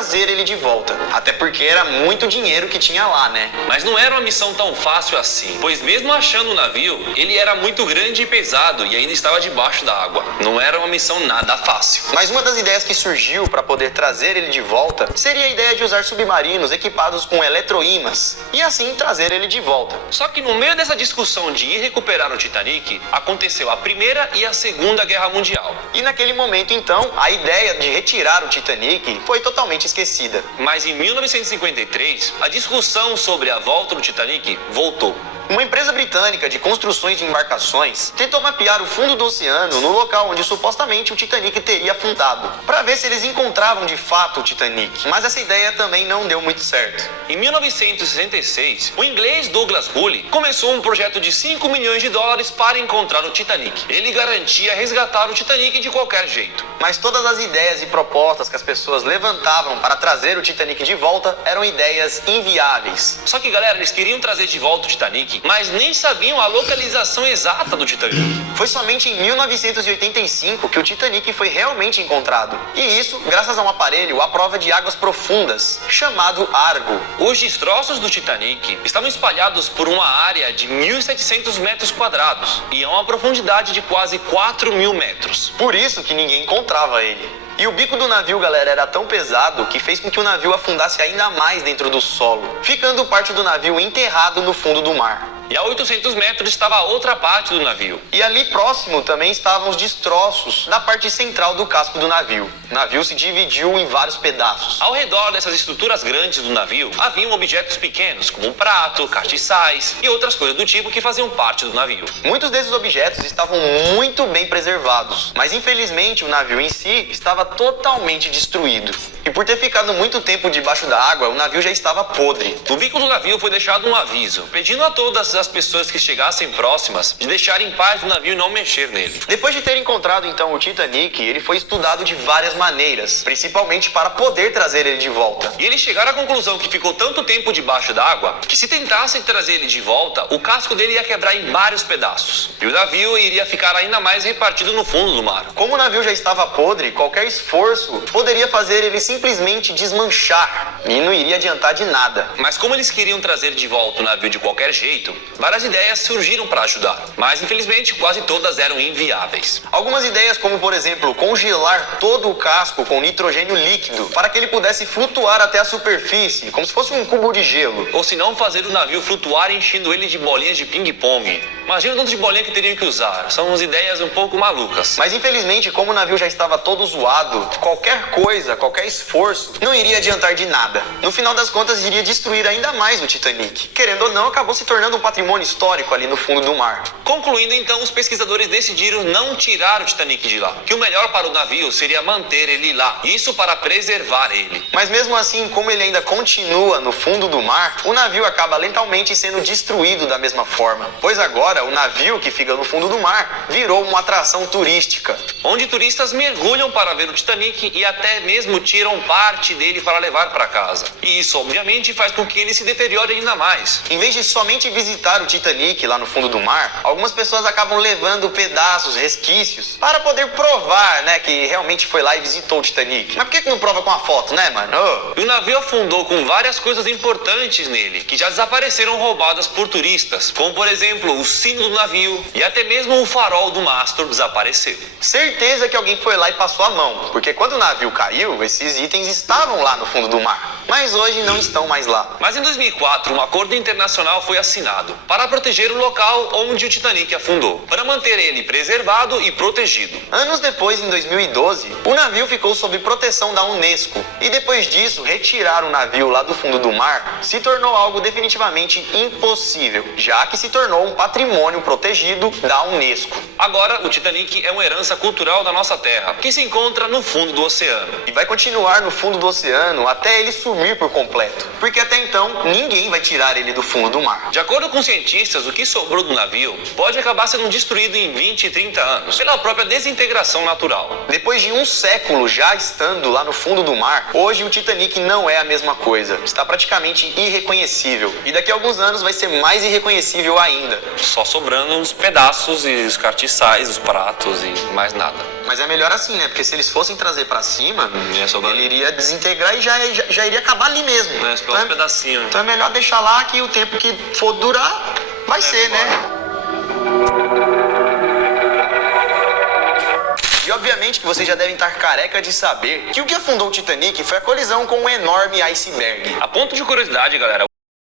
trazer ele de volta. Até porque era muito dinheiro que tinha lá, né? Mas não era uma missão tão fácil assim, pois mesmo achando o navio, ele era muito grande e pesado e ainda estava debaixo da água. Não era uma missão nada fácil. Mas uma das ideias que surgiu para poder trazer ele de volta seria a ideia de usar submarinos equipados com eletroímãs e assim trazer ele de volta. Só que no meio dessa discussão de ir recuperar o Titanic, aconteceu a Primeira e a Segunda Guerra Mundial. E naquele momento então, a ideia de retirar o Titanic foi totalmente esquecida. Mas em 1953, a discussão sobre a volta do Titanic voltou. Uma empresa britânica de construções de embarcações tentou mapear o fundo do oceano no local onde supostamente o Titanic teria afundado, para ver se eles encontravam de fato o Titanic. Mas essa ideia também não deu muito certo. Em 1966, o inglês Douglas Hulley começou um projeto de 5 milhões de dólares para encontrar o Titanic. Ele garantia resgatar o Titanic de qualquer jeito. Mas todas as ideias e propostas que as pessoas levantavam para trazer o Titanic de volta eram ideias inviáveis. Só que, galera, eles queriam trazer de volta o Titanic, mas nem sabiam a localização exata do Titanic. Foi somente em 1985 que o Titanic foi realmente encontrado. E isso graças a um aparelho à prova de águas profundas, chamado Argo. Os destroços do Titanic estavam espalhados por uma área de 1.700 metros quadrados e a uma profundidade de quase 4.000 metros. Por isso que ninguém encontrava ele. E o bico do navio, galera, era tão pesado que fez com que o navio afundasse ainda mais dentro do solo, ficando parte do navio enterrado no fundo do mar. E a 800 metros estava a outra parte do navio. E ali próximo também estavam os destroços da parte central do casco do navio. O navio se dividiu em vários pedaços. Ao redor dessas estruturas grandes do navio, haviam objetos pequenos, como um prato, castiçais e outras coisas do tipo que faziam parte do navio. Muitos desses objetos estavam muito bem preservados, mas infelizmente o navio em si estava totalmente destruído. E por ter ficado muito tempo debaixo da água, o navio já estava podre. No bico do navio foi deixado um aviso, pedindo a todas as pessoas que chegassem próximas de deixar em paz o navio e não mexer nele. Depois de ter encontrado então o Titanic, ele foi estudado de várias maneiras, principalmente para poder trazer ele de volta. E eles chegaram à conclusão que ficou tanto tempo debaixo d'água que se tentassem trazer ele de volta, o casco dele ia quebrar em vários pedaços. E o navio iria ficar ainda mais repartido no fundo do mar. Como o navio já estava podre, qualquer esforço poderia fazer ele simplesmente desmanchar e não iria adiantar de nada. Mas como eles queriam trazer de volta o navio de qualquer jeito, várias ideias surgiram para ajudar, mas infelizmente quase todas eram inviáveis. Algumas ideias como, por exemplo, congelar todo o casco com nitrogênio líquido para que ele pudesse flutuar até a superfície, como se fosse um cubo de gelo. Ou se não, fazer o navio flutuar enchendo ele de bolinhas de ping-pong. Imagina o tanto de bolinha que teriam que usar. São umas ideias um pouco malucas. Mas infelizmente, como o navio já estava todo zoado, qualquer coisa, qualquer esforço, não iria adiantar de nada. No final das contas, iria destruir ainda mais o Titanic. Querendo ou não, acabou se tornando um patrimônio histórico ali no fundo do mar. Concluindo então, os pesquisadores decidiram não tirar o Titanic de lá, que o melhor para o navio seria manter ele lá, isso para preservar ele. Mas mesmo assim, como ele ainda continua no fundo do mar, o navio acaba lentamente sendo destruído da mesma forma, pois agora o navio que fica no fundo do mar virou uma atração turística, onde turistas mergulham para ver o Titanic e até mesmo tiram parte dele para levar para casa. E isso obviamente faz com que ele se deteriore ainda mais. Em vez de somente visitar o Titanic lá no fundo do mar, algumas pessoas acabam levando pedaços, resquícios, para poder provar, né, que realmente foi lá e visitou o Titanic. Mas por que não prova com a foto, né, mano? O navio afundou com várias coisas importantes nele, que já desapareceram roubadas por turistas, como por exemplo o sino do navio e até mesmo o farol do mastro desapareceu. Certeza que alguém foi lá e passou a mão, porque quando o navio caiu, esses itens estavam lá no fundo do mar, mas hoje não estão mais lá. Mas em 2004, um acordo internacional foi assinado para proteger o local onde o Titanic afundou, para manter ele preservado e protegido. Anos depois, em 2012, o navio ficou sob proteção da Unesco, e depois disso, retirar o navio lá do fundo do mar se tornou algo definitivamente impossível, já que se tornou um patrimônio protegido da Unesco. Agora, o Titanic é uma herança cultural da nossa terra, que se encontra no fundo do oceano. E vai continuar no fundo do oceano até ele sumir por completo, porque até então ninguém vai tirar ele do fundo do mar. De acordo com alguns cientistas, o que sobrou do navio pode acabar sendo destruído em 20 e 30 anos, pela própria desintegração natural. Depois de um século já estando lá no fundo do mar, hoje o Titanic não é a mesma coisa. Está praticamente irreconhecível. E daqui a alguns anos vai ser mais irreconhecível ainda. Só sobrando os pedaços e os cartiçais, os pratos e mais nada. Mas é melhor assim, né? Porque se eles fossem trazer pra cima, Ia sobrar. ele iria desintegrar e já iria acabar ali mesmo. Só uns pedacinhos. Então é melhor deixar lá que o tempo que for durar, vai ser, né? E obviamente que vocês já devem estar careca de saber que o que afundou o Titanic foi a colisão com um enorme iceberg. A ponto de curiosidade, galera,